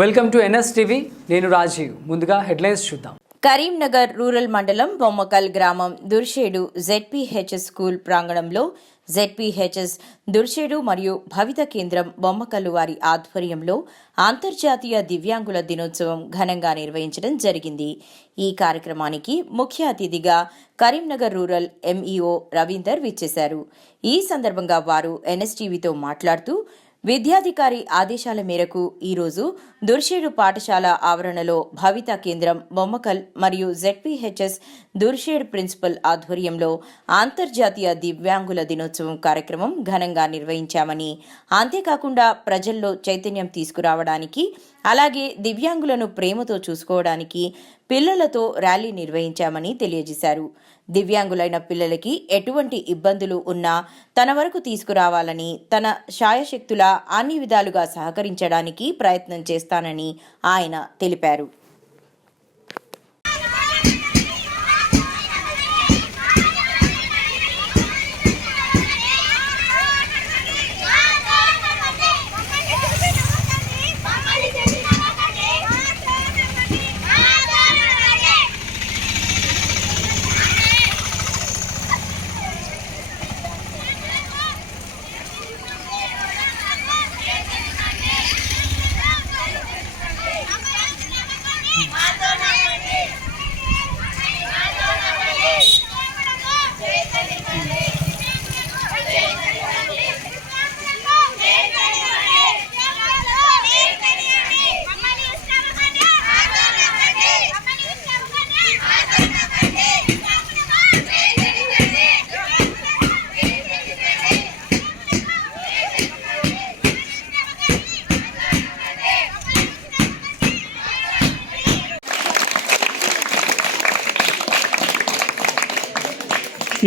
Welcome to NS TV నేను రాజీవ్. ముందుగా headlines చూద్దాం. కరీంనగర్ రూరల్ మండలం బొమ్మకల్ గ్రామం దుర్షేడు జెడ్పీహెచ్ఎస్ స్కూల్ ప్రాంగణంలో జెడ్పీహెచ్ఎస్ దుర్షేడు మరియు భవిత కేంద్రం బొమ్మకల్లు వారి ఆధ్వర్యంలో అంతర్జాతీయ దివ్యాంగుల దినోత్సవం ఘనంగా నిర్వహించడం జరిగింది. ఈ కార్యక్రమానికి ముఖ్య అతిథిగా కరీంనగర్ రూరల్ ఎంఈఓ రవీందర్ విచ్చేశారు. ఈ సందర్భంగా వారు ఎన్ఎస్టీవీతో మాట్లాడుతూ విద్యాధికారి ఆదేశాల మేరకు ఈరోజు దుర్షేడు పాఠశాల ఆవరణలో భవిత కేంద్రం బొమ్మకల్ మరియు జెడ్పీహెచ్ఎస్ దుర్షేడ్ ప్రిన్సిపల్ ఆధ్వర్యంలో అంతర్జాతీయ దివ్యాంగుల దినోత్సవం కార్యక్రమం ఘనంగా నిర్వహించామని. అంతేకాకుండా ప్రజల్లో చైతన్యం తీసుకురావడానికి అలాగే దివ్యాంగులను ప్రేమతో చూసుకోవడానికి పిల్లలతో ర్యాలీ నిర్వహించామని తెలియజేశారు. దివ్యాంగులైన పిల్లలకి ఎటువంటి ఇబ్బందులు ఉన్నా తన వరకు తీసుకురావాలని తన శాయశక్తుల అన్ని విధాలుగా సహకరించడానికి ప్రయత్నం చేస్తానని ఆయన తెలిపారు.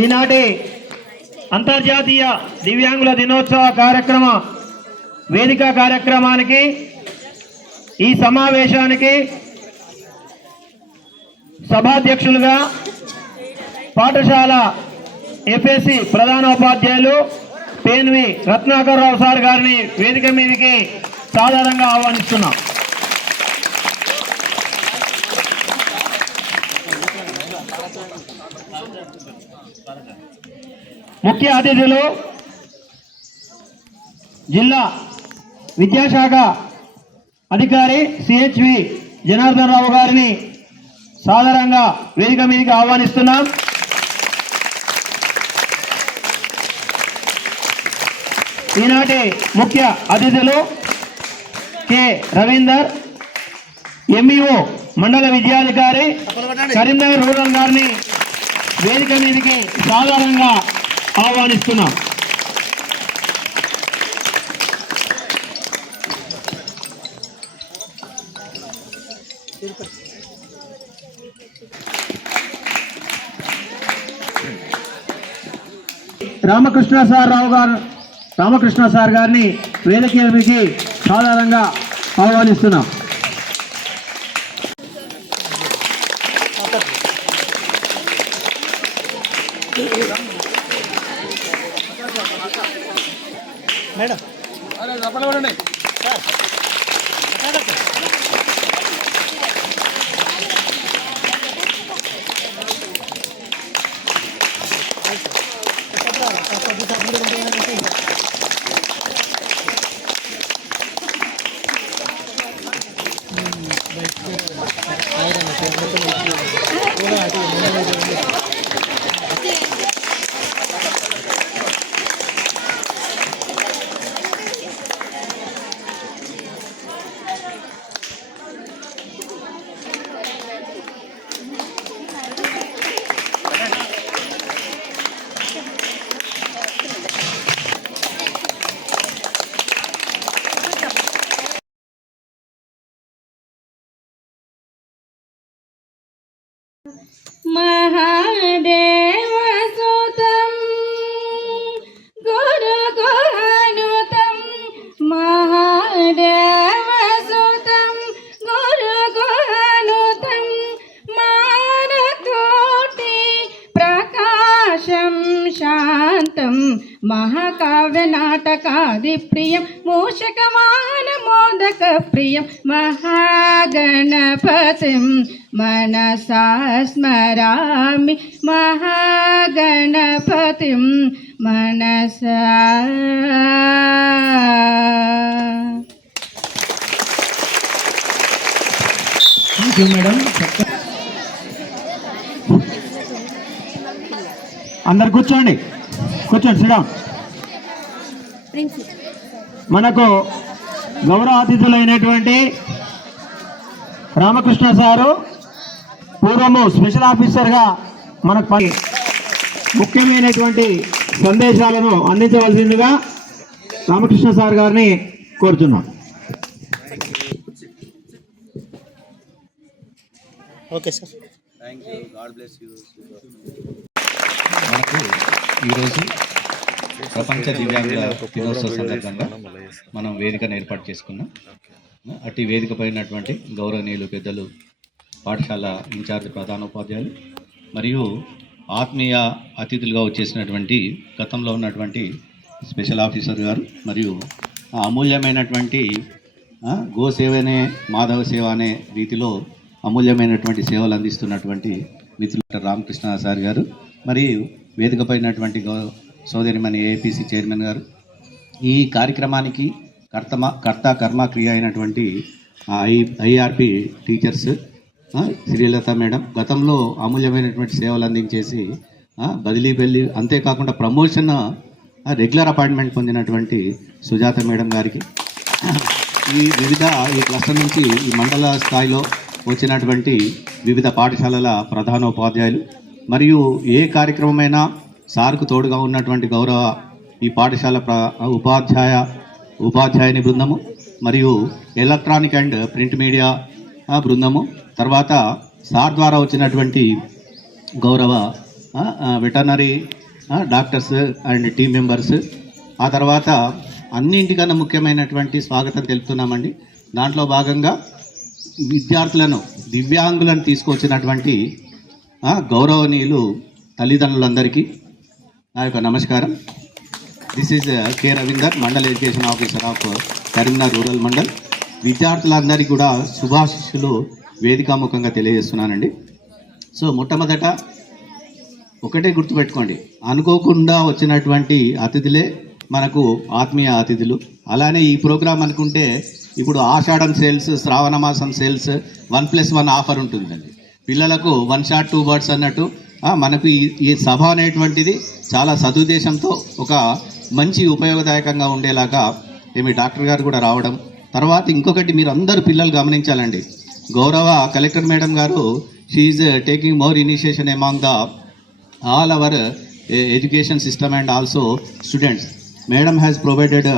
ఈనాటి అంతర్జాతీయ దివ్యాంగుల దినోత్సవ కార్యక్రమ వేదిక కార్యక్రమానికి ఈ సమావేశానికి సభాధ్యక్షులుగా పాఠశాల ఎఫ్ఎస్సి ప్రధానోపాధ్యాయులు పేన్వి రత్నాకర్ రావు సార్ గారిని వేదిక మీదకి సాధారణంగా ఆహ్వానిస్తున్నాం. ముఖ్య అతిథులు జిల్లా విద్యాశాఖ అధికారి సిహెచ్వి జనార్దన్ రావు గారిని సాధారణంగా వేదిక మీదకి ఆహ్వానిస్తున్నాం. ఈనాటి ముఖ్య అతిథులు కె. రవీందర్ ఎంఈఓ మండల విద్యాధికారి కరీంనగర్ రూరల్ గారిని వేదిక మీదకి సాధారణంగా ఆహ్వానిస్తున్నాం. రామకృష్ణ సార్ రావు గారు రామకృష్ణ సార్ గారిని వేదిక మీదకి సాధారణంగా ఆహ్వానిస్తున్నాం. ম্যাডাম థ్యాంక్ యూ మేడం అందరు కూర్చోండి. కూర్చోండి శ్రీరామ్ మనకు గౌరవ అతిథులైనటువంటి రామకృష్ణ సారు పూర్వము స్పెషల్ ఆఫీసర్గా మనకు పని ముఖ్యమైనటువంటి సందేశాలను అందించవలసిందిగా రామకృష్ణ సార్ గారిని కోరుతున్నాం ఓకే సార్. మనకు ఈరోజు ప్రపంచ దివ్యాంగుల దినోత్సవ సందర్భంగా మనం వేదికను ఏర్పాటు చేసుకున్నాం. అటు వేదిక పైనటువంటి గౌరవనీయులు పెద్దలు పాఠశాల ఇన్ఛార్జ్ ప్రధానోపాధ్యాయులు మరియు ఆత్మీయ అతిథులుగా వచ్చేసినటువంటి గతంలో ఉన్నటువంటి స్పెషల్ ఆఫీసర్ గారు మరియు ఆ అమూల్యమైనటువంటి ఆ, గోసేవనే మాధవ సేవ అనే రీతిలో అమూల్యమైనటువంటి సేవలు అందిస్తున్నటువంటి మిత్రులు రామకృష్ణ సార్ గారు మరియు వేదికపైనటువంటి గౌ సోదరిమణి ఏపీసీ చైర్మన్ గారు. ఈ కార్యక్రమానికి కర్తమ కర్త కర్మ క్రియ అయినటువంటి I IRP teachers Srilatha madam గతంలో అమూల్యమైనటువంటి సేవలు అందించేసి బదిలీ బెల్లి అంతేకాకుండా ప్రమోషన్ రెగ్యులర్ అపాయింట్మెంట్ పొందినటువంటి సుజాత మేడం గారికి. ఈ వివిధ ఈ క్లస్టర్ నుంచి ఈ మండల స్థాయిలో వచ్చినటువంటి వివిధ పాఠశాలల ప్రధానోపాధ్యాయులు మరియు ఏ కార్యక్రమమైనా సార్కు తోడుగా ఉన్నటువంటి గౌరవ ఈ పాఠశాల ఉపాధ్యాయ ఉపాధ్యాయుని బృందము మరియు ఎలక్ట్రానిక్ అండ్ ప్రింట్ మీడియా బృందము తర్వాత సార్ ద్వారా వచ్చినటువంటి గౌరవ veterinary doctors and team members ఆ తర్వాత అన్నింటికన్నా ముఖ్యమైనటువంటి స్వాగతం తెలుపుతున్నామండి. దాంట్లో భాగంగా విద్యార్థులను దివ్యాంగులను తీసుకొచ్చినటువంటి గౌరవనీయులు తల్లిదండ్రులందరికీ నా యొక్క నమస్కారం. This is K Ravinder mandal education officer of Karimnagar rural mandal విద్యార్థులందరికీ కూడా శుభాశిష్యులు వేదికాముఖంగా తెలియజేస్తున్నానండి. సో మొట్టమొదట ఒకటే గుర్తుపెట్టుకోండి. అనుకోకుండా వచ్చినటువంటి అతిథులే మనకు ఆత్మీయ అతిథులు. అలానే ఈ ప్రోగ్రాం అనుకుంటే ఇప్పుడు ఆషాఢం సేల్స్ శ్రావణ మాసం sales one plus one offer ఉంటుందండి. పిల్లలకు వన్ షాట్ టూ బర్డ్స్ అన్నట్టు మనకు ఈ సభ అనేటువంటిది చాలా సదుద్దేశంతో ఒక మంచి ఉపయోగదాయకంగా ఉండేలాగా ఏమి డాక్టర్ గారు కూడా రావడం. తర్వాత ఇంకొకటి మీరు అందరు పిల్లలు గమనించాలండి. గౌరవ collector madam garu she taking more initiation among the all our education system and also students madam has provided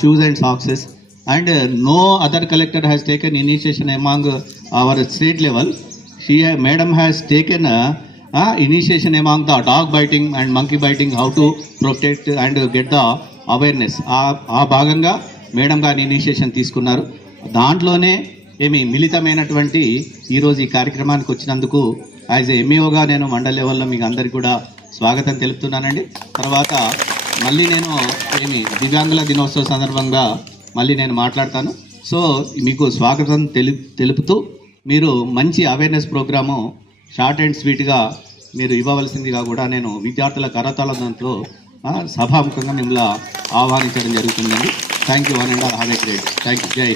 shoes and socks and socks and uh, no other collector has taken initiation among uh, our state level. She, uh, Madam has taken uh, uh, initiation among the dog biting and monkey biting, how to protect and uh, get the awareness. ఆ ఆ భాగంగా madam గారు initiation తీసుకున్నారు దాంట్లోనే ఏమి మిళితమైనటువంటి ఈరోజు ఈ కార్యక్రమానికి వచ్చినందుకు యాజ్ ఎంఈఓగా నేను మండల లెవెల్లో మీకు అందరికీ కూడా స్వాగతం తెలుపుతున్నానండి తర్వాత మళ్ళీ నేను ఏమి దివ్యాంగుల దినోత్సవ సందర్భంగా మళ్ళీ నేను మాట్లాడతాను. సో మీకు స్వాగతం తెలు తెలుపుతూ మీరు మంచి అవేర్నెస్ ప్రోగ్రాము షార్ట్ అండ్ స్వీట్గా మీరు ఇవ్వవలసిందిగా కూడా నేను విద్యార్థుల కరతాళ దాంట్లో సభాముఖంగా మిమ్మల్ని ఆహ్వానించడం జరుగుతుందండి. Thank you one and all have a great thank you జై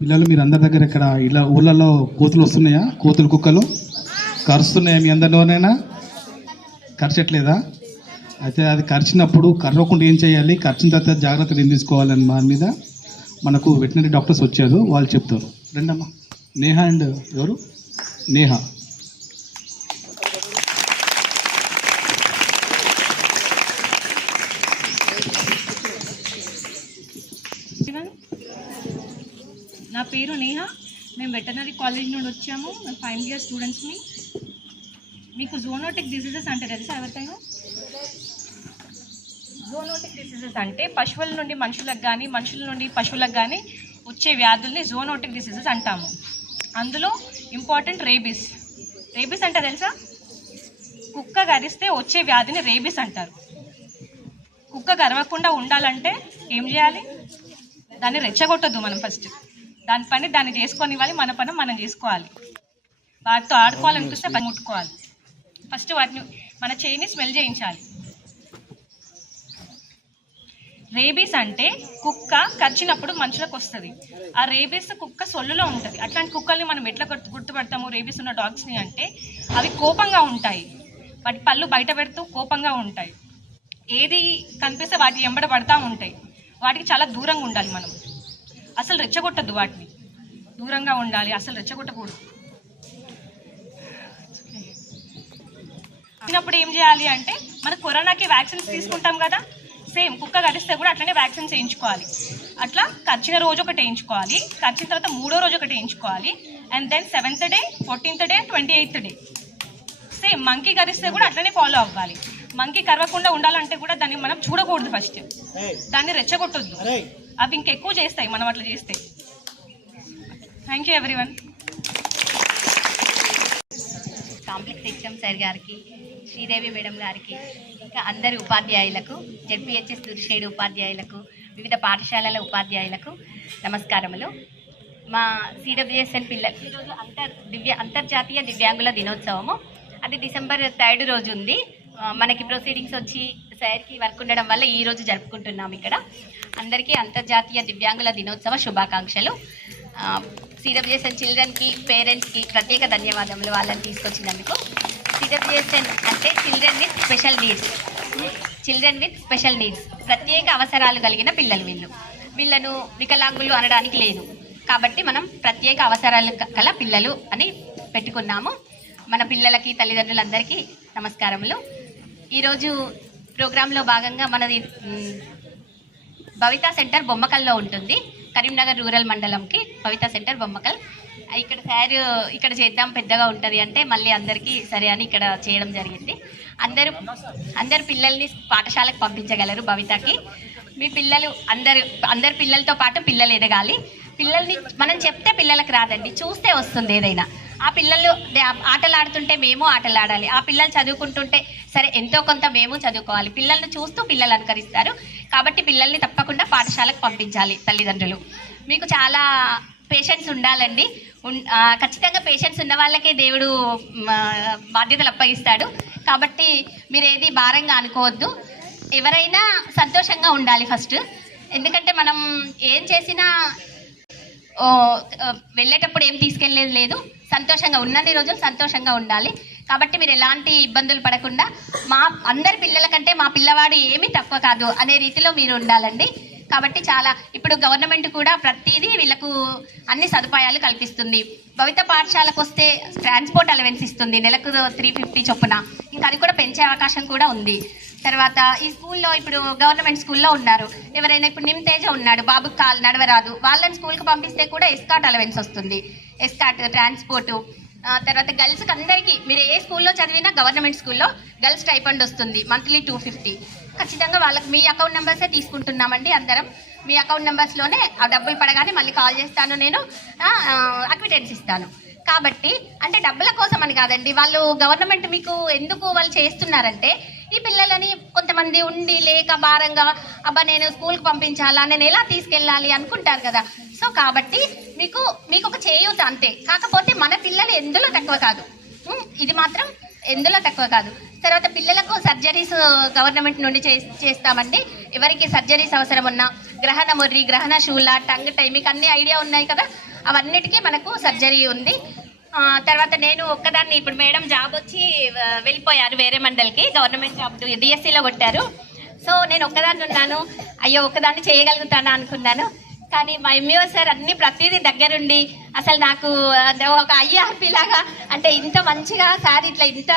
పిల్లలు మీరు అందరి దగ్గర ఇక్కడ ఇలా ఊళ్ళలో కోతులు వస్తున్నాయా? కోతులు కుక్కలు? కరుస్తున్నాయా మీ అందరిలోనైనా? కరచట్లేదా? అయితే అది కరిచినప్పుడు కరవకుండా ఏం చేయాలి? కరిచిన తర్వాత జాగ్రత్తలు ఏం తీసుకోవాలని దాని మీద మనకు వెటనరీ డాక్టర్స్ వచ్చారు వాళ్ళు చెప్తారు. రెండమ్మా నేహ అండ్ ఎవరు? నేహ. నా పేరు నేహ. మేము వెటనరీ కాలేజ్ నుండి వచ్చాము. మేము ఫైనల్ ఇయర్ స్టూడెంట్స్ని మీకు జోనోటిక్ డిసీజెస్ అంటే తెలుసా ఎవరికైనా? జోనోటిక్ డిసీజెస్ అంటే పశువుల నుండి మనుషులకు కానీ మనుషుల నుండి పశువులకు కానీ వచ్చే వ్యాధుల్ని జోనోటిక్ డిసీజెస్ అంటాము. అందులో ఇంపార్టెంట్ రేబీస్ రేబీస్ అంటే తెలుసా? కుక్క కరిస్తే వచ్చే వ్యాధిని రేబీస్ అంటారు. కుక్క కరవకుండా ఉండాలంటే ఏం చేయాలి? దాన్ని రెచ్చగొట్టొద్దు మనం ఫస్ట్ దాని పని దాన్ని చేసుకొని ఇవ్వాలి మన పని మనం చేసుకోవాలి. వాటితో ఆడుకోవాలనిపిస్తే ముట్టుకోవాలి. ఫస్ట్ వాటిని మన చేయిని స్మెల్ చేయించాలి. రేబీస్ అంటే కుక్క కరిచినప్పుడు మనుషులకు వస్తుంది ఆ రేబీస్ కుక్క సొల్లులో ఉంటుంది. అట్లాంటి కుక్కల్ని మనం ఎట్లా గుర్తుపడతాము? రేబీస్ ఉన్న డాగ్స్ని అంటే అవి కోపంగా ఉంటాయి. వాటి పళ్ళు బయట పెడుతూ కోపంగా ఉంటాయి. ఏది కనిపిస్తే వాటి ఎంబడ పడతా ఉంటాయి. వాటికి చాలా దూరంగా ఉండాలి మనం. అసలు రెచ్చగొట్టద్దు వాటిని. దూరంగా ఉండాలి అసలు రెచ్చగొట్టకూడదు. వచ్చినప్పుడు ఏం చేయాలి అంటే మన కరోనాకి వ్యాక్సిన్స్ తీసుకుంటాం కదా? సేమ్ కుక్క కరిస్తే కూడా అట్లనే వ్యాక్సిన్ వేయించుకోవాలి. అట్లా కరిచిన రోజు ఒకటి వేయించుకోవాలి. కరిచిన తర్వాత మూడో రోజు ఒకటి వేయించుకోవాలి. And then seventh day fourteenth day twenty eighth day same monkey కరిస్తే కూడా అట్లనే ఫాలో అవ్వాలి. మంకీ కరవకుండా ఉండాలంటే కూడా దాన్ని మనం చూడకూడదు ఫస్ట్ దాన్ని రెచ్చగొట్టొద్దు. అవి ఇంకెక్కువ చేస్తాయి మనం అట్లా చేస్తే. Thank you everyone complex HM sir గారికి శ్రీదేవి మేడం గారికి ఇంకా అందరి ఉపాధ్యాయులకు జెడ్పిహెచ్ఎస్ దుర్షేడు ఉపాధ్యాయులకు వివిధ పాఠశాలల ఉపాధ్యాయులకు నమస్కారములు. మా సిడబ్ల్యూఎస్ఎన్ పిల్లలు ఈరోజు అంతర్ దివ్య అంతర్జాతీయ దివ్యాంగుల దినోత్సవము. అది డిసెంబర్ థర్డ్ రోజు ఉంది. మనకి ప్రొసీడింగ్స్ వచ్చి సార్కి వర్క్ ఉండడం వల్ల ఈ రోజు జరుపుకుంటున్నాం ఇక్కడ. అందరికీ అంతర్జాతీయ దివ్యాంగుల దినోత్సవ శుభాకాంక్షలు. సిడబ్ల్యూఎస్ఎన్ చిల్డ్రన్కి పేరెంట్స్కి ప్రత్యేక ధన్యవాదములు వాళ్ళని తీసుకొచ్చినందుకు. సిడబ్ల్యూఎస్ఎన్ అంటే children with special needs children with special needs ప్రత్యేక అవసరాలు కలిగిన పిల్లలు వీళ్ళు. వీళ్ళను వికలాంగులు అనడానికి లేదు. కాబట్టి మనం ప్రత్యేక అవసరాలు గల పిల్లలు అని పెట్టుకున్నాము. మన పిల్లలకి తల్లిదండ్రులందరికీ నమస్కారములు. ఈరోజు ప్రోగ్రాంలో భాగంగా మనది భవితా సెంటర్ బొమ్మకల్లో ఉంటుంది. కరీంనగర్ రూరల్ మండలంకి భవితా సెంటర్ బొమ్మకల్. ఇక్కడ సార్ ఇక్కడ చేద్దాం పెద్దగా ఉంటుంది అంటే మళ్ళీ అందరికీ సరే అని ఇక్కడ చేయడం జరిగింది. అందరూ అందరు పిల్లల్ని పాఠశాలకు పంపించగలరు భవితకి. మీ పిల్లలు అందరు అందరు పిల్లలతో పాటు పిల్లలు ఎదగాలి. పిల్లల్ని మనం చెప్తే పిల్లలకు రాదండి చూస్తే వస్తుంది ఏదైనా. ఆ పిల్లలు ఆటలాడుతుంటే ఆటలు ఆడుతుంటే మేము ఆటలు ఆడాలి ఆ పిల్లలు చదువుకుంటుంటే సరే ఎంతో కొంత మేము చదువుకోవాలి. పిల్లల్ని చూస్తూ పిల్లలు అనుకరిస్తారు. కాబట్టి పిల్లల్ని తప్పకుండా పాఠశాలకు పంపించాలి తల్లిదండ్రులు. మీకు చాలా పేషెన్స్ ఉండాలండి. ఖచ్చితంగా పేషెన్స్ ఉన్న వాళ్ళకే దేవుడు బాధ్యతలు అప్పగిస్తాడు. కాబట్టి మీరు ఏది భారంగా అనుకోవద్దు. ఎవరైనా సంతోషంగా ఉండాలి ఫస్ట్. ఎందుకంటే మనం ఏం చేసినా వెళ్ళేటప్పుడు ఏం తీసుకెళ్ళేది లేదు. సంతోషంగా ఉన్నన్ని రోజులు సంతోషంగా ఉండాలి. కాబట్టి మీరు ఎలాంటి ఇబ్బందులు పడకుండా మా అందరి పిల్లల కంటే మా పిల్లవాడు ఏమీ తక్కువ కాదు అనే రీతిలో మీరు ఉండాలండి. కాబట్టి చాలా ఇప్పుడు గవర్నమెంట్ కూడా ప్రతిదీ వీళ్ళకు అన్ని సదుపాయాలు కల్పిస్తుంది. భవిత పాఠశాలకు వస్తే ట్రాన్స్పోర్ట్ అలవెన్స్ ఇస్తుంది నెలకు త్రీ ఫిఫ్టీ చొప్పున. ఇంకా అది కూడా పెంచే అవకాశం కూడా ఉంది. తర్వాత ఈ స్కూల్లో ఇప్పుడు గవర్నమెంట్ స్కూల్లో ఉన్నారు. ఎవరైనా ఇప్పుడు నిమ్తేజ ఉన్నాడు బాబుకి కాలు నడవరాదు వాళ్ళని స్కూల్కి పంపిస్తే కూడా ఎస్కాట్ అలవెన్స్ వస్తుంది. ఎస్కాట్ ట్రాన్స్పోర్టు తర్వాత గర్ల్స్కి అందరికీ మీరు ఏ స్కూల్లో చదివినా గవర్నమెంట్ స్కూల్లో గర్ల్స్ టైఫండ్ వస్తుంది మంత్లీ టూ ఫిఫ్టీ. ఖచ్చితంగా వాళ్ళకి మీ అకౌంట్ నెంబర్సే తీసుకుంటున్నామండి అందరం. మీ అకౌంట్ నెంబర్స్లోనే ఆ డబ్బులు పడగానే మళ్ళీ కాల్ చేస్తాను నేను అక్విటెన్స్ ఇస్తాను. కాబట్టి అంటే డబ్బుల కోసం అని కాదండి. వాళ్ళు గవర్నమెంట్ మీకు ఎందుకు వాళ్ళు చేస్తున్నారంటే ఈ పిల్లలని కొంతమంది ఉండి లేక భారంగా అబ్బా నేను స్కూల్కి పంపించాలా? నేను ఎలా తీసుకెళ్ళాలి? అనుకుంటారు కదా. సో కాబట్టి మీకు మీకు ఒక చేయూత అంతే. కాకపోతే మన పిల్లలు ఎందులో తక్కువ కాదు. ఇది మాత్రం ఎందులో తక్కువ కాదు. తర్వాత పిల్లలకు సర్జరీస్ uh, గవర్నమెంట్ నుండి చే చేస్తామండి. ఎవరికి సర్జరీస్ అవసరం ఉన్నా గ్రహణ మొర్రి గ్రహణ షూల టంగ్ టై మీకు అన్ని ఐడియా ఉన్నాయి కదా. అవన్నిటికీ మనకు సర్జరీ ఉంది. తర్వాత నేను ఒక్కదాన్ని ఇప్పుడు మేడం జాబ్ వచ్చి వెళ్ళిపోయారు వేరే మండలికి గవర్నమెంట్ జాబ్ డిఎస్సిలో కొట్టారు. సో నేను ఒక్కదాన్ని ఉన్నాను. అయ్యో ఒక్కదాన్ని చేయగలుగుతానా అనుకున్నాను. కానీ మా ఎంఈఓ సార్ అన్ని ప్రతిదీ దగ్గరుండి అసలు నాకు ఒక ఐఆర్పి లాగా అంటే ఇంత మంచిగా సార్ ఇట్లా ఇంత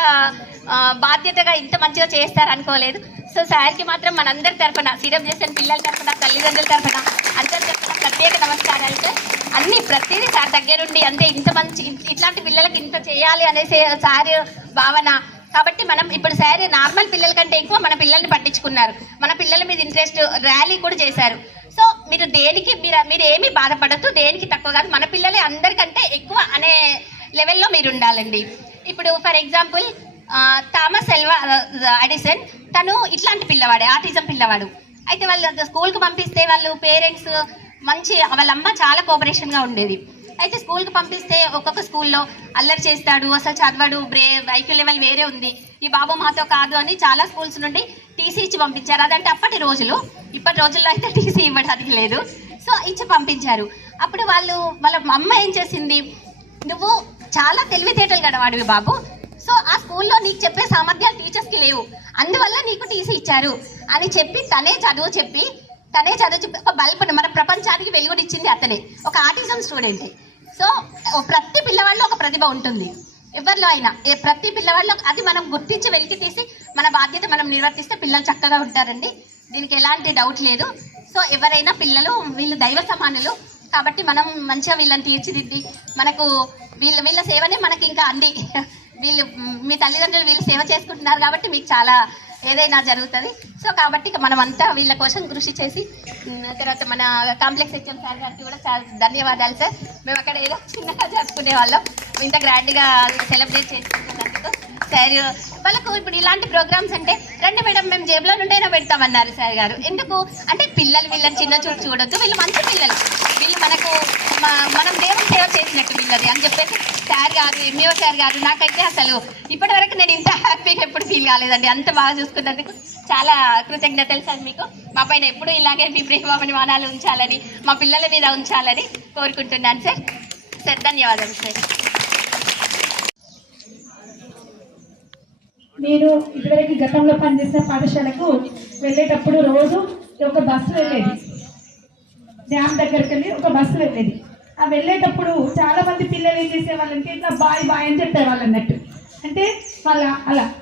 బాధ్యతగా ఇంత మంచిగా చేస్తారు అనుకోలేదు సో సార్కి మాత్రం మనందరి తరఫున సిడబ్ల్యూఎస్ఎన్ పిల్లల తరఫున తల్లిదండ్రుల తరఫున అందరి తరఫున ప్రత్యేక నమస్కారాలు సార్ అన్ని ప్రతిదీ సార్ దగ్గరుండి అంటే ఇంత మంచి ఇట్లాంటి పిల్లలకి ఇంత చేయాలి అనేసి సార్ భావన కాబట్టి మనం ఇప్పుడు సార్ నార్మల్ పిల్లల కంటే ఎక్కువ మన పిల్లల్ని పట్టించుకున్నారు. మన పిల్లల మీద ఇంట్రెస్ట్ ర్యాలీ కూడా చేశారు. సో మీరు దేనికి మీరు మీరు ఏమీ బాధపడద్దు దేనికి తక్కువ కాదు మన పిల్లలే అందరికంటే ఎక్కువ అనే లెవెల్లో మీరు ఉండాలండి. ఇప్పుడు for example Thomas Alva Edison తను ఇట్లాంటి పిల్లవాడే ఆటిజం పిల్లవాడు. అయితే వాళ్ళు స్కూల్కి పంపిస్తే వాళ్ళు పేరెంట్స్ మంచి వాళ్ళమ్మ చాలా కోఆపరేషన్గా ఉండేది. అయితే స్కూల్కి పంపిస్తే ఒక్కొక్క స్కూల్లో అల్లరి చేస్తాడు అసలు చదవడు బ్రే ఐక్యూ లెవెల్ వేరే ఉంది. ఈ బాబు మాతో కాదు అని చాలా స్కూల్స్ నుండి టీసీ ఇచ్చి పంపించారు. అదంటే అప్పటి రోజులు. ఇప్పటి రోజుల్లో అయితే టీసీ ఇవ్వడానికి లేదు. సో ఇచ్చి పంపించారు. అప్పుడు వాళ్ళు వాళ్ళ అమ్మ ఏం చేసింది? నువ్వు చాలా తెలివితేటలు గడవాడివి బాబు. సో ఆ స్కూల్లో నీకు చెప్పే సామర్థ్యాలు టీచర్స్కి లేవు. అందువల్ల నీకు టీసీ ఇచ్చారు. అని చెప్పి తనే చదువు చెప్పి తనే చదువు చెప్పి ఒక బల్బును మన ప్రపంచానికి వెలుగునిచ్చింది అతనే. ఒక ఆర్టిజం స్టూడెంట్. సో ప్రతి పిల్లవాడిలో ఒక ప్రతిభ ఉంటుంది. ఎవరిలో అయినా. ఏ ప్రతి పిల్లవాడిలో అది మనం గుర్తించి వెలికి తీసి మన బాధ్యత మనం నిర్వర్తిస్తే పిల్లలు చక్కగా ఉంటారండి. దీనికి ఎలాంటి డౌట్ లేదు. సో ఎవరైనా పిల్లలు వీళ్ళు దైవ సమానులు. కాబట్టి మనం మంచిగా వీళ్ళని తీర్చిదిద్ది. మనకు వీళ్ళ వీళ్ళ సేవనే మనకి ఇంకా అంది. వీళ్ళు మీ తల్లిదండ్రులు వీళ్ళు సేవ చేసుకుంటున్నారు కాబట్టి మీకు చాలా ఏదైనా జరుగుతుంది. సో కాబట్టి మనం అంతా వీళ్ళ కోసం కృషి చేసి తర్వాత మన కాంప్లెక్స్ హెచ్ఎం సార్ గారికి కూడా చాలా ధన్యవాదాలు సార్. మేము అక్కడ ఏదో చిన్నగా జరుపుకునే వాళ్ళం. ఇంత గ్రాండ్గా సెలబ్రేట్ చేసుకుంటున్నందుకు సార్. వాళ్ళకు ఇప్పుడు ఇలాంటి ప్రోగ్రామ్స్ అంటే రండి మేడం మేము జేబులో నుండైనా పెడతామన్నారు సార్ గారు. ఎందుకు? అంటే పిల్లలు వీళ్ళని చిన్న చూపు చూడొద్దు వీళ్ళు మంచి పిల్లలు. వీళ్ళు మనకు మనం దేవుని సేవ చేసినట్టు వీళ్ళది అని చెప్పేసి సార్ గారు ఎంఈఓ సార్ గారు నాకైతే అసలు ఇప్పటి వరకు నేను ఇంత హ్యాపీగా ఎప్పుడు ఫీల్ కాలేదండి. అంత బాగా చూసుకున్నందుకు చాలా కృతజ్ఞతలు సార్ మీకు. మా పైన ఎప్పుడు ఇలాగే మీ ప్రేమాభిమానాలు ఉంచాలని మా పిల్లల మీద ఉంచాలని కోరుకుంటున్నాను సార్. సార్ ధన్యవాదాలు సార్. నేను ఇదివరకు గతంలో పనిచేసిన పాఠశాలకు వెళ్ళేటప్పుడు రోజు ఒక బస్సు వెళ్ళేది. డ్యామ్ దగ్గరికి వెళ్ళి ఒక బస్సు వెళ్ళేది. ఆ వెళ్ళేటప్పుడు చాలా మంది పిల్లలు ఏం చేసేవాళ్ళంటే ఇట్లా బాయ్ బాయ్ అని చెప్పేవాళ్ళు అన్నట్టు. అంటే వాళ్ళ అలా.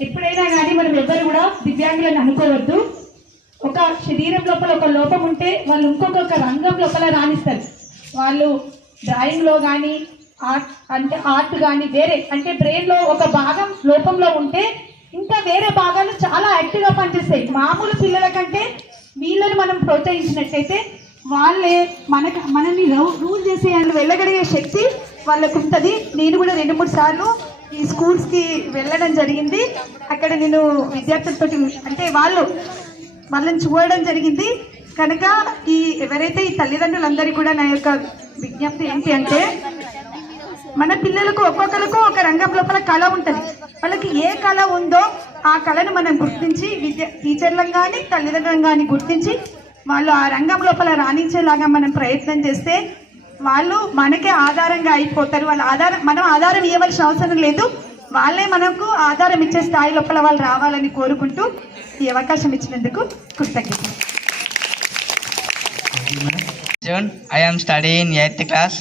ఎప్పుడైనా కానీ మనం ఎవ్వరు కూడా దివ్యాంగులను అనుకోవద్దు. ఒక శరీరం లోపల ఒక లోపం ఉంటే వాళ్ళు ఇంకొక రంగం లోపల రాణిస్తారు. వాళ్ళు డ్రాయింగ్లో కానీ ఆర్ట్ అంటే ఆర్ట్ కానీ వేరే అంటే బ్రెయిన్లో ఒక భాగం లోపంలో ఉంటే ఇంకా వేరే భాగాలు చాలా యాక్టివ్గా పనిచేస్తాయి. మామూలు పిల్లల కంటే వీళ్ళని మనం ప్రోత్సహించినట్టయితే వాళ్ళే మనకు మనల్ని రూల్ చేసే వాళ్ళు వెళ్ళగలిగే శక్తి వాళ్ళకు ఉంటుంది. నేను కూడా రెండు మూడు సార్లు ఈ స్కూల్స్కి వెళ్ళడం జరిగింది. అక్కడ నేను విద్యార్థులతో అంటే వాళ్ళు వాళ్ళని చూడడం జరిగింది. కనుక ఈ ఎవరైతే ఈ తల్లిదండ్రులందరికీ కూడా నా యొక్క విజ్ఞప్తి ఏంటి అంటే మన పిల్లలకు ఒక్కొక్కరికి ఒక రంగం లోపల కళ ఉంటుంది వాళ్ళకి ఏ కళ ఉందో ఆ కళను మనం గుర్తించి విద్య టీచర్లను కానీ తల్లిదండ్రులను కానీ గుర్తించి వాళ్ళు ఆ రంగం లోపల రాణించేలాగా మనం ప్రయత్నం చేస్తే వాళ్ళు మనకే ఆధారంగా అయిపోతారు వాళ్ళ ఆధారం మనం ఆధారం ఇవ్వవలసిన అవసరం లేదు వాళ్ళే మనకు ఆధారం ఇచ్చే స్థాయి లోపల వాళ్ళు రావాలని కోరుకుంటూ ఈ అవకాశం ఇచ్చినందుకు కృతజ్ఞతలు June. I am studying 8th class.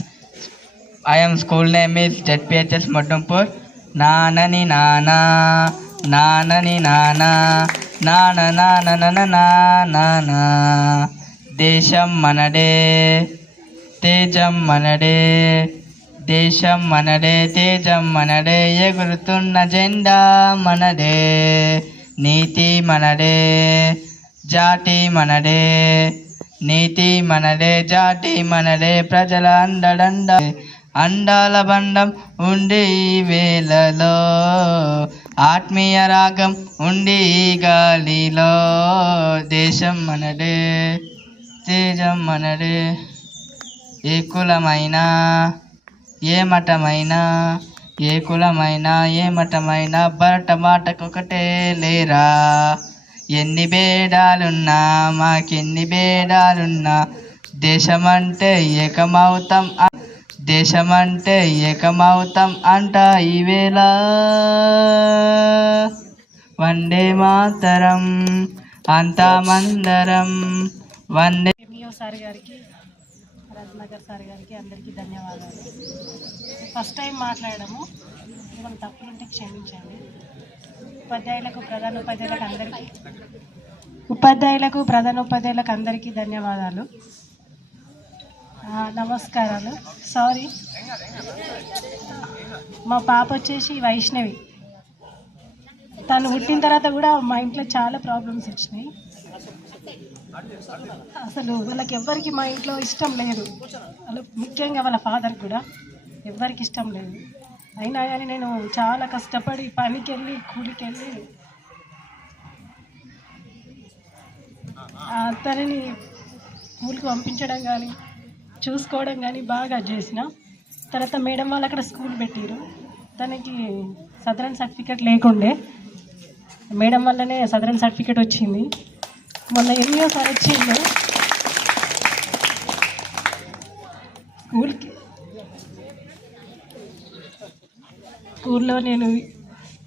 I'm school name is ZPHS Maddampur నానని నానా నానని నానా నాన నాన నానా దేశం మనడే తేజం మనడే దేశం మనడే తేజం మనడే ఎగురుతున్న జెండా మనడే నీతి మనడే జాతి మనడే నీతి మనడే జాతి మనడే ప్రజల అండడండ అండాల బండం ఉండి ఈ వేళలో ఆత్మీయ రాగం ఉండి ఈ గాలిలో దేశం మనడే తేజం మనడే ఏ కులమైనా ఏ మఠమైనా ఏ కులమైనా ఏ మఠమైనా బరట మాటకొకటే లేరా. ఎన్ని భేదాలున్నా మాకెన్ని భేదాలున్నా దేశమంటే ఏకమవుతాం దేశమంటే ఏకమవుతాం అంట ఈవేళ. వందే మాతరం అంతా మందరం వందే సార్ గారికి రత్నగర్ సార్ గారికి అందరికీ ధన్యవాదాలు. ఫస్ట్ టైం మాట్లాడము ఏమైనా తప్పులుంటే క్షమించండి. ఉపాధ్యాయులకు ప్రధాన ఉపాధ్యాయులకు అందరికీ ఉపాధ్యాయులకు ప్రధాన ఉపాధ్యాయులకు అందరికీ ధన్యవాదాలు. నమస్కారాలు. సారీ మా పాప వచ్చేసి వైష్ణవి. తను పుట్టిన తర్వాత కూడా మా ఇంట్లో చాలా ప్రాబ్లమ్స్ వచ్చినాయి. అసలు వాళ్ళకి ఎవ్వరికి మా ఇంట్లో ఇష్టం లేదు. వాళ్ళు ముఖ్యంగా వాళ్ళ ఫాదర్ కూడా ఎవ్వరికి ఇష్టం లేదు. అయినా కానీ నేను చాలా కష్టపడి పనికి వెళ్ళి కూలికి వెళ్ళి ఆ తనని స్కూల్కి పంపించడం కానీ చూసుకోవడం కానీ బాగా చేసిన. తర్వాత మేడం వాళ్ళు అక్కడ స్కూల్ పెట్టారు. తనకి సదరన్ సర్టిఫికేట్ లేకుండే. మేడం వల్లనే సదరన్ సర్టిఫికేట్ వచ్చింది. మొన్న ఎన్నో సార్ వచ్చిండు. స్కూల్కి. స్కూల్లో నేను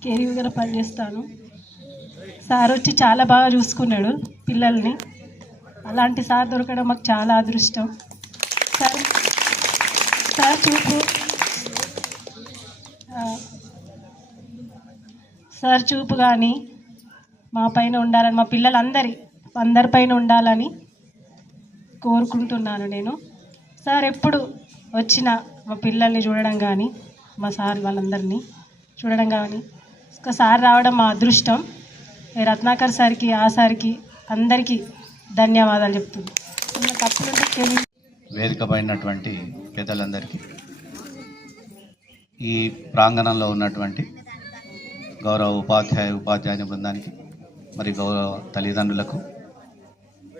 కేరీగా పనిచేస్తాను సార్ వచ్చి చాలా బాగా చూసుకున్నాడు పిల్లల్ని. అలాంటి సార్ దొరకడం మాకు చాలా అదృష్టం. సార్ చూపు సార్ చూపు కానీ మా పైన ఉండాలని మా పిల్లలందరి అందరిపైన ఉండాలని కోరుకుంటున్నాను నేను. సార్ ఎప్పుడు వచ్చిన మా పిల్లల్ని చూడడం కానీ మా సార్ వాళ్ళందరినీ చూడడం కానీ ఒక సార్ రావడం మా అదృష్టం. రత్నాకర్ సార్కి ఆ సార్కి అందరికీ ధన్యవాదాలు చెప్తుంది ఏమైనా పెద్దలందరికీ ఈ ప్రాంగణంలో ఉన్నటువంటి గౌరవ ఉపాధ్యాయ ఉపాధ్యాయుని బృందానికి మరి గౌరవ తల్లిదండ్రులకు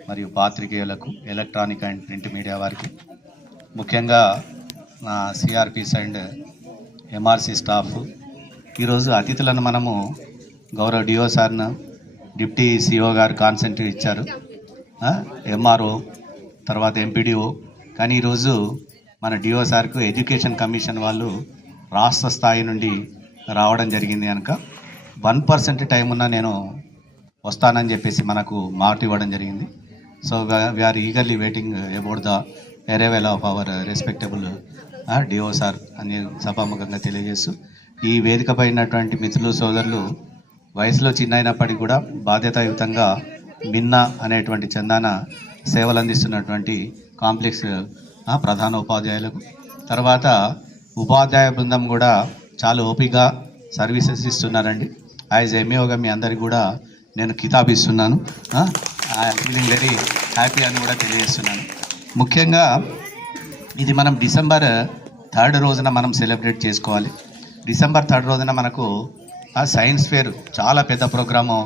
మరియు పాత్రికేయులకు ఎలక్ట్రానిక్ అండ్ ప్రింట్ మీడియా వారికి ముఖ్యంగా నా సిఆర్పిస్ అండ్ ఎంఆర్సి స్టాఫ్ ఈరోజు అతిథులను మనము గౌరవ డిఓ సార్ను డిప్టీ సిఓ గారు కాన్సెంట్ ఇచ్చారు. ఎంఆర్ఓ తర్వాత ఎంపీడీఓ. కానీ ఈరోజు మన డిఓ సార్కు ఎడ్యుకేషన్ కమిషన్ వాళ్ళు రాష్ట్ర స్థాయి నుండి రావడం జరిగింది కనుక వన్ పర్సెంట్ టైం ఉన్నా నేను వస్తానని చెప్పేసి మనకు మాట ఇవ్వడం జరిగింది. So we are eagerly waiting about the arrival of our respectable DO sir అని సభాముఖంగా తెలియజేస్తూ ఈ వేదికపై ఉన్నటువంటి మిత్రులు సోదరులు వయసులో చిన్న అయినప్పటికీ కూడా బాధ్యతాయుతంగా మిన్న అనేటువంటి చందాన సేవలు అందిస్తున్నటువంటి కాంప్లెక్స్ ప్రధాన ఉపాధ్యాయులకు. తర్వాత ఉపాధ్యాయ బృందం కూడా చాలా ఓపిగా సర్వీసెస్ ఇస్తున్నారండి. యాజ్ ఎంఏఓగా మీ అందరికి కూడా నేను కితాబ్ ఇస్తున్నాను ఫీలింగ్ వెరీ హ్యాపీ అని కూడా తెలియజేస్తున్నాను. ముఖ్యంగా ఇది మనం డిసెంబర్ థర్డ్ రోజున మనం సెలబ్రేట్ చేసుకోవాలి. డిసెంబర్ థర్డ్ రోజున మనకు ఆ సైన్స్ ఫేర్ చాలా పెద్ద ప్రోగ్రాము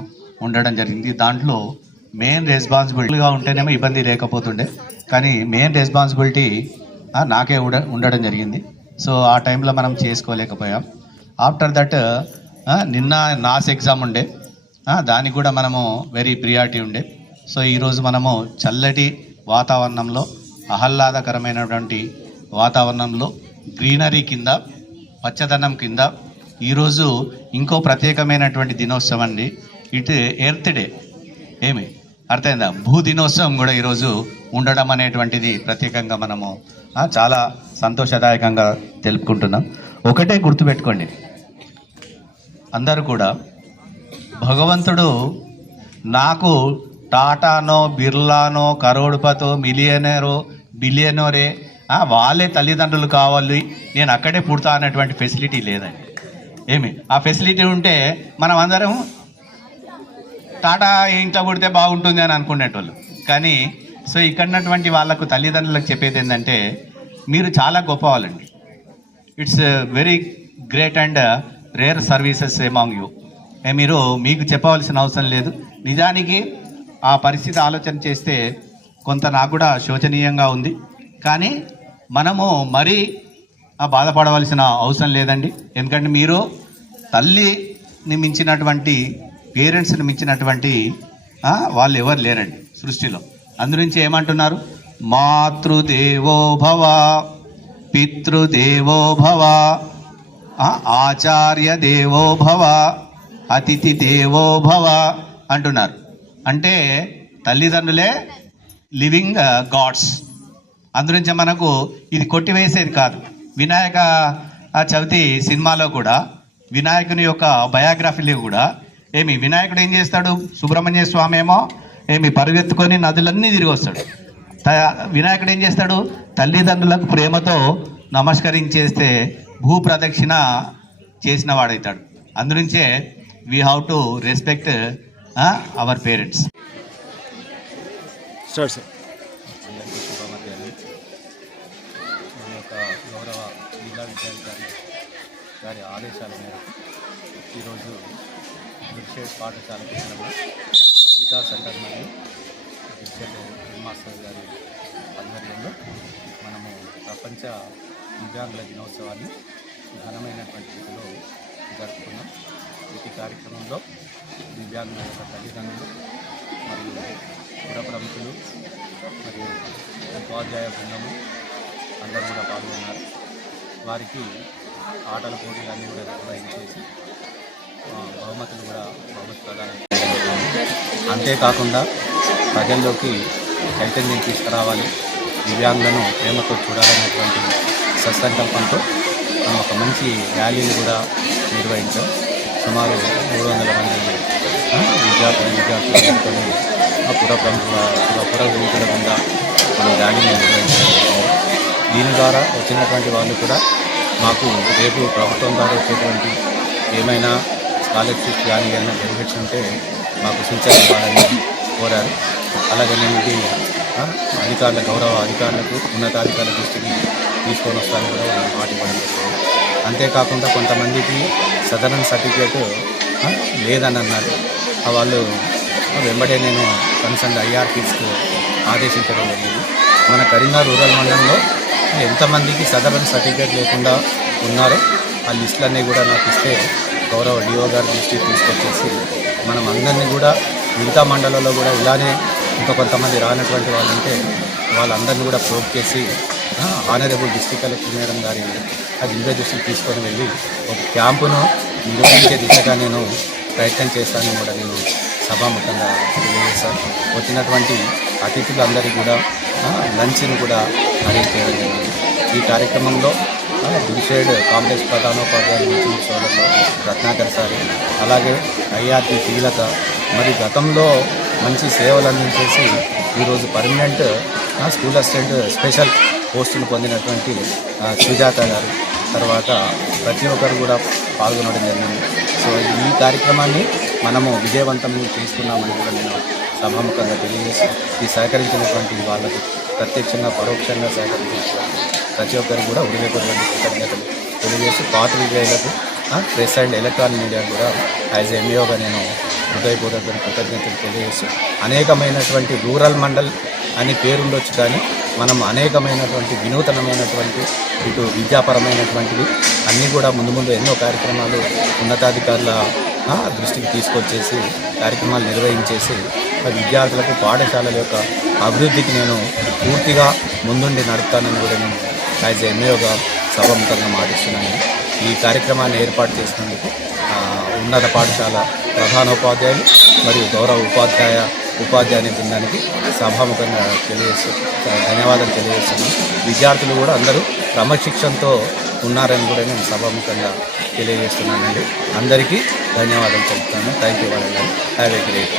ఉండడం జరిగింది. దాంట్లో మెయిన్ రెస్పాన్సిబిలిటీగా ఉంటేనేమో ఇబ్బంది లేకపోతుండే. కానీ మెయిన్ రెస్పాన్సిబిలిటీ నాకే ఉండ ఉండడం జరిగింది. సో ఆ టైంలో మనం చేసుకోలేకపోయాం. ఆఫ్టర్ దట్ నిన్న నాస్ ఎగ్జామ్ ఉండే. దానికి కూడా మనము వెరీ ప్రియారిటీ ఉండే. సో ఈరోజు మనము చల్లటి వాతావరణంలో ఆహ్లాదకరమైనటువంటి వాతావరణంలో గ్రీనరీ కింద పచ్చదనం కింద ఈరోజు ఇంకో ప్రత్యేకమైనటువంటి దినోత్సవం అండి. ఇటు ఎర్త్ డే ఏమి? అర్థమైందా? భూ దినోత్సవం కూడా ఈరోజు ఉండడం అనేటువంటిది ప్రత్యేకంగా మనము చాలా సంతోషదాయకంగా తెలుపుకుంటున్నాం. ఒకటే గుర్తుపెట్టుకోండి. అందరూ కూడా భగవంతుడు నాకు టాటానో బిర్లానో కరోడుపతో మిలియనరో బిలియనరే వాళ్ళే తల్లిదండ్రులు కావాలి నేను అక్కడే పుడతా అనేటువంటి ఫెసిలిటీ లేదండి. ఏమి? ఆ ఫెసిలిటీ ఉంటే మనం అందరం టాటా ఇంట్లో కొడితే బాగుంటుంది అని అనుకునేటోళ్ళు. కానీ సో ఇక్కడ ఉన్నటువంటి వాళ్ళకు తల్లిదండ్రులకు చెప్పేది ఏంటంటే మీరు చాలా గొప్ప వాళ్ళండి it's very great and rare services among you మీరు మీకు చెప్పవలసిన అవసరం లేదు. నిజానికి ఆ పరిస్థితి ఆలోచన చేస్తే కొంత నాకు కూడా శోచనీయంగా ఉంది. కానీ మనము మరీ బాధపడవలసిన అవసరం లేదండి. ఎందుకంటే మీరు తల్లిని మించినటువంటి పేరెంట్స్ని మించినటువంటి వాళ్ళు ఎవరు లేరండి సృష్టిలో. అందునుంచి ఏమంటున్నారు? మాతృదేవో భవ పితృదేవో భవ ఆచార్య దేవో భవ అతిథి దేవో భవ అంటున్నారు. అంటే తల్లిదండ్రులే లివింగ్ గాడ్స్. అందునుంచి మనకు ఇది కొట్టివేసేది కాదు. వినాయక చవితి సినిమాలో కూడా వినాయకుని యొక్క బయోగ్రఫీలో కూడా ఏమి వినాయకుడు ఏం చేస్తాడు? సుబ్రహ్మణ్య స్వామి ఏమో ఏమి పరుగెత్తుకొని నదులన్నీ తిరిగి వస్తాడు. వినాయకుడు ఏం చేస్తాడు? తల్లిదండ్రులకు ప్రేమతో నమస్కరించేస్తే భూ ప్రదక్షిణ చేసిన వాడవుతాడు అందునుంచే we have to respect our parents మన యొక్క గౌరవ జిల్లా విద్యాధికారి గారి ఆదేశాల మేరకు ఈరోజు దిల్షేడ్ పాఠశాల గీతా సెంటర్ మరియు దిల్షేడ్ మాస్టర్ గారి ఆధ్వర్యంలో మనము ప్రపంచ దివ్యాంగుల దినోత్సవాన్ని ఘనమైనటువంటి రీతిలో జరుపుకున్నాం. ఈ కార్యక్రమంలో దివ్యాంగుల యొక్క తల్లిదండ్రులు మరియు పుర ప్రముఖులు మరియు ఉపాధ్యాయ బృందము అందరూ కూడా పాల్గొన్నారు. వారికి ఆటల పోటీలు అన్నీ కూడా నిర్వహించేసి బహుమతులు కూడా బహుమతి ప్రదానం అంతేకాకుండా ప్రజల్లోకి చైతన్యం తీసుకురావాలి. దివ్యాంగులను ప్రేమతో చూడాలనేటువంటి సత్సంకల్పంతో మనం ఒక మంచి ర్యాలీని కూడా నిర్వహించాం. సుమారు మూడు వందల మంది విద్యార్థులు విద్యార్థులతో ఆ పుర ప్రముఖుల పుర- గుంపుల గుండా మనం ర్యాలీని నిర్వహించడం దీని ద్వారా వచ్చినటువంటి వాళ్ళు కూడా మాకు రేపు ప్రభుత్వం ద్వారా వచ్చేటువంటి ఏమైనా స్కాలర్షిప్ కానీ ఏమైనా బెనిఫిట్స్ ఉంటే మాకు సూచన ఇవ్వాలని కోరారు. అలాగే నేను ఇది అధికారుల గౌరవ అధికారులకు ఉన్నతాధికారుల దృష్టికి తీసుకొని వస్తాను కూడా వాళ్ళు మాట ఇవ్వడం అంతేకాకుండా కొంతమందికి సదరన్ సర్టిఫికేట్ లేదని అన్నారు ఆ వాళ్ళు వెంబడే నేను కన్సర్న్ ఐఆర్పీస్కి ఆదేశించడం జరిగింది. మన కరీంనగర్ రూరల్ మండలంలో ఎంతమందికి సదరన్ సర్టిఫికేట్ లేకుండా ఉన్నారో ఆ లిస్టులన్నీ కూడా నాకు ఇస్తే గౌరవ డిఓ గారి దృష్టికి తీసుకొచ్చేసి మనం అందరినీ కూడా మిగతా మండలంలో కూడా ఇలానే ఇంకా కొంతమంది రానటువంటి వాళ్ళు ఉంటే వాళ్ళందరినీ కూడా ప్రోక్ చేసి ఆనరబుల్ డిస్ట్రిక్ట్ కలెక్టర్ మేడం గారి అది ఇంద్ర దృష్టికి తీసుకొని వెళ్ళి ఒక క్యాంపును నిర్వహించే దిశగా నేను ప్రయత్నం చేస్తానని కూడా నేను సభాముఖంగా తెలియజేస్తాను వచ్చినటువంటి అతిథులందరికీ కూడా లంచ్ను లంచ్ని కూడా అరేంజ్ చేయడం జరిగింది. ఈ కార్యక్రమంలో డిసైడ్ దిల్షేడ్ కాంప్లెక్స్ ప్రధానోపాధ్యాయులు మీటింగ్ సోదరులు రత్నాకర్ సారి అలాగే ఐఆర్టీ కీలక మరి గతంలో మంచి సేవలు అందించేసి ఈరోజు పర్మనెంట్ స్కూల్ అసిస్టెంట్ స్పెషల్ పోస్టులు పొందినటువంటి సుజాత గారు. తర్వాత ప్రతి ఒక్కరు కూడా పాల్గొనడం జరిగింది. సో ఈ కార్యక్రమాన్ని మనము విజయవంతం చేసుకున్నామని కూడా నేను సభాముఖంగా తెలియజేసి ఈ సహకరించినటువంటి వాళ్ళకు ప్రత్యక్షంగా పరోక్షంగా సహకరించినటువంటి ప్రతి ఒక్కరికి కూడా హృదయపూర్వక కృతజ్ఞతలు తెలియజేసి పాత విజయాలకు ప్రెస్ అండ్ ఎలక్ట్రానిక్ మీడియా కూడా యాజ్ ఎంఈఓగా నేను హృదయపూర్వక కృతజ్ఞతలు తెలియజేసి అనేకమైనటువంటి రూరల్ మండల్ అని పేరుండొచ్చు కానీ మనం అనేకమైనటువంటి వినూతనమైనటువంటి ఇటు విద్యాపరమైనటువంటివి అన్నీ కూడా ముందు ముందు ఎన్నో కార్యక్రమాలు ఉన్నతాధికారుల దృష్టికి తీసుకొచ్చేసి కార్యక్రమాలు నిర్వహించేసి విద్యార్థులకు పాఠశాలల యొక్క అభివృద్ధికి నేను పూర్తిగా ముందుండి నడుపుతానని కూడా నేను యాజ్ ఎంఏగా సభముఖంగా మాటిస్తున్నాను. ఈ కార్యక్రమాన్ని ఏర్పాటు చేసినందుకు ఉన్నత పాఠశాల ప్రధానోపాధ్యాయులు మరియు గౌరవ ఉపాధ్యాయ ఉపాధ్యాయుని బృందానికి సభాముఖంగా తెలియజేస్తూ ధన్యవాదాలు తెలియజేస్తున్నాను. విద్యార్థులు కూడా అందరూ క్రమశిక్షణతో ఉన్నారని కూడా నేను సభాముఖంగా తెలియజేస్తున్నానండి. అందరికీ ధన్యవాదాలు చెప్తాను thank you all have a great